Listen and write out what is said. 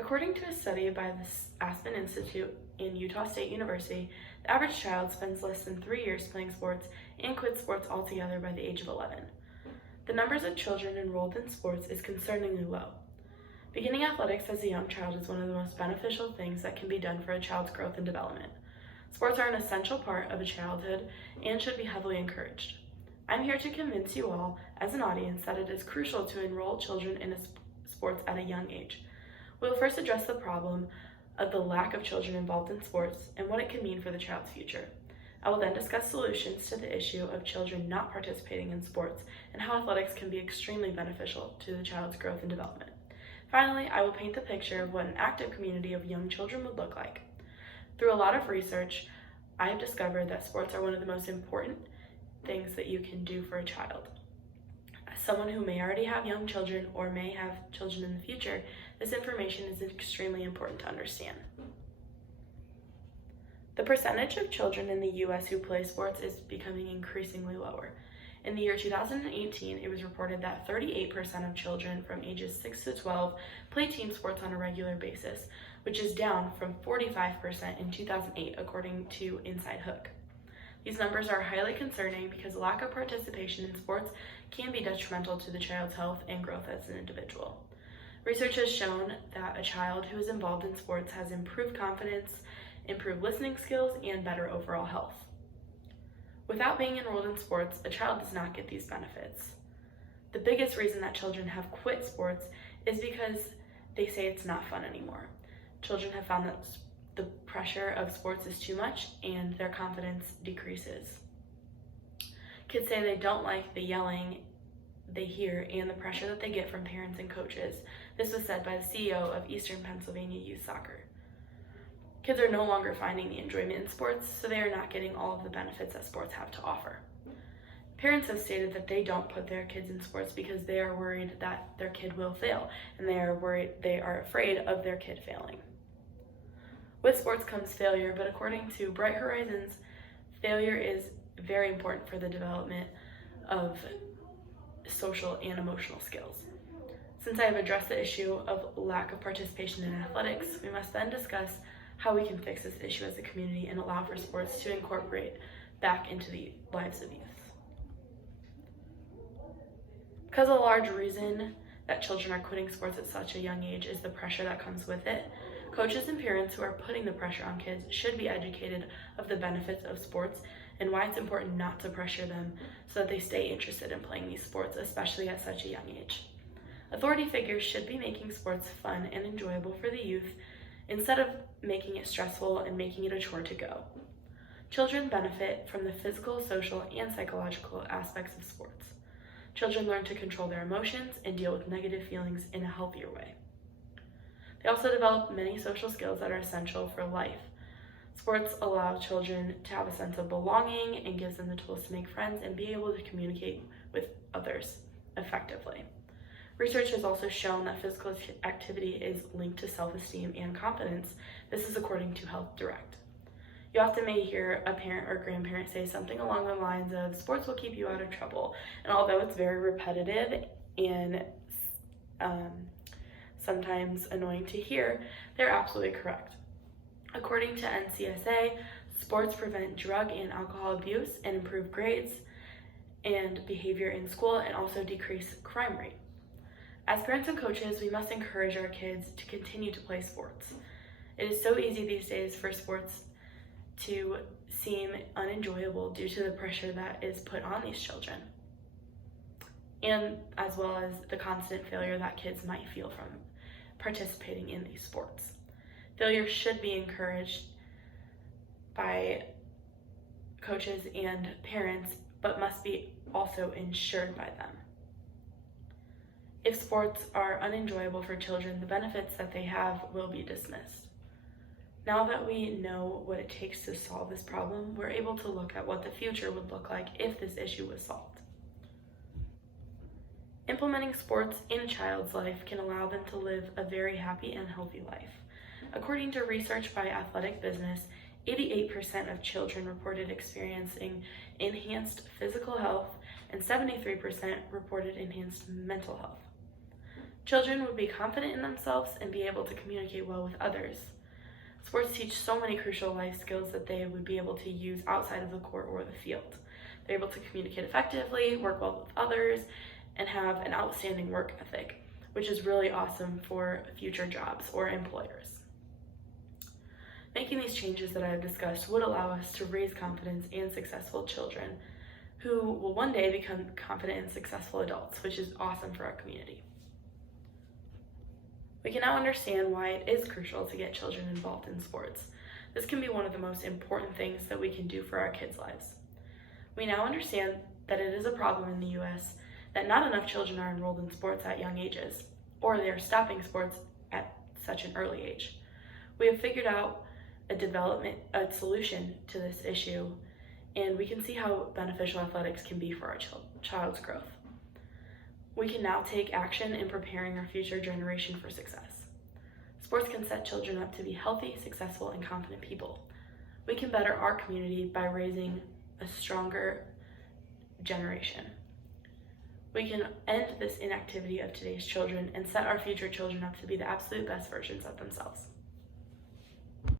According to a study by the Aspen Institute and Utah State University, the average child spends less than 3 years playing sports and quits sports altogether by the age of 11. The numbers of children enrolled in sports is concerningly low. Beginning athletics as a young child is one of the most beneficial things that can be done for a child's growth and development. Sports are an essential part of a childhood and should be heavily encouraged. I'm here to convince you all, as an audience, that it is crucial to enroll children in sports at a young age. We will first address the problem of the lack of children involved in sports and what it can mean for the child's future. I will then discuss solutions to the issue of children not participating in sports and how athletics can be extremely beneficial to the child's growth and development. Finally, I will paint the picture of what an active community of young children would look like. Through a lot of research, I have discovered that sports are one of the most important things that you can do for a child. As someone who may already have young children or may have children in the future, this information is extremely important to understand. The percentage of children in the U.S. who play sports is becoming increasingly lower. In the year 2018, it was reported that 38% of children from ages 6 to 12 play team sports on a regular basis, which is down from 45% in 2008, according to Inside Hook. These numbers are highly concerning because lack of participation in sports can be detrimental to the child's health and growth as an individual. Research has shown that a child who is involved in sports has improved confidence, improved listening skills, and better overall health. Without being enrolled in sports, a child does not get these benefits. The biggest reason that children have quit sports is because they say it's not fun anymore. Children have found that the pressure of sports is too much and their confidence decreases. Kids say they don't like the yelling they hear and the pressure that they get from parents and coaches. This was said by the CEO of Eastern Pennsylvania Youth Soccer. Kids are no longer finding the enjoyment in sports, so they are not getting all of the benefits that sports have to offer. Parents have stated that they don't put their kids in sports because they are worried that their kid will fail, and they are afraid of their kid failing. With sports comes failure, but according to Bright Horizons, failure is very important for the development of social and emotional skills. Since I have addressed the issue of lack of participation in athletics, we must then discuss how we can fix this issue as a community and allow for sports to incorporate back into the lives of youth. Because a large reason that children are quitting sports at such a young age is the pressure that comes with it, coaches and parents who are putting the pressure on kids should be educated of the benefits of sports and why it's important not to pressure them so that they stay interested in playing these sports, especially at such a young age. Authority figures should be making sports fun and enjoyable for the youth instead of making it stressful and making it a chore to go. Children benefit from the physical, social, and psychological aspects of sports. Children learn to control their emotions and deal with negative feelings in a healthier way. They also develop many social skills that are essential for life. Sports allow children to have a sense of belonging and gives them the tools to make friends and be able to communicate with others effectively. Research has also shown that physical activity is linked to self-esteem and confidence. This is according to Health Direct. You often may hear a parent or grandparent say something along the lines of, sports will keep you out of trouble. And although it's very repetitive and sometimes annoying to hear, they're absolutely correct. According to NCSA, sports prevent drug and alcohol abuse and improve grades and behavior in school and also decrease crime rate. As parents and coaches, we must encourage our kids to continue to play sports. It is so easy these days for sports to seem unenjoyable due to the pressure that is put on these children, and as well as the constant failure that kids might feel from participating in these sports. Failure should be encouraged by coaches and parents, but must be also ensured by them. If sports are unenjoyable for children, the benefits that they have will be dismissed. Now that we know what it takes to solve this problem, we're able to look at what the future would look like if this issue was solved. Implementing sports in a child's life can allow them to live a very happy and healthy life. According to research by Athletic Business, 88% of children reported experiencing enhanced physical health and 73% reported enhanced mental health. Children would be confident in themselves and be able to communicate well with others. Sports teach so many crucial life skills that they would be able to use outside of the court or the field. They're able to communicate effectively, work well with others, and have an outstanding work ethic, which is really awesome for future jobs or employers. Making these changes that I have discussed would allow us to raise confidence and successful children who will one day become confident and successful adults, which is awesome for our community. We can now understand why it is crucial to get children involved in sports. This can be one of the most important things that we can do for our kids' lives. We now understand that it is a problem in the U.S. that not enough children are enrolled in sports at young ages, or they are stopping sports at such an early age. We have figured out a solution to this issue, and we can see how beneficial athletics can be for our child's growth. We can now take action in preparing our future generation for success. Sports can set children up to be healthy, successful, and confident people. We can better our community by raising a stronger generation. We can end this inactivity of today's children and set our future children up to be the absolute best versions of themselves.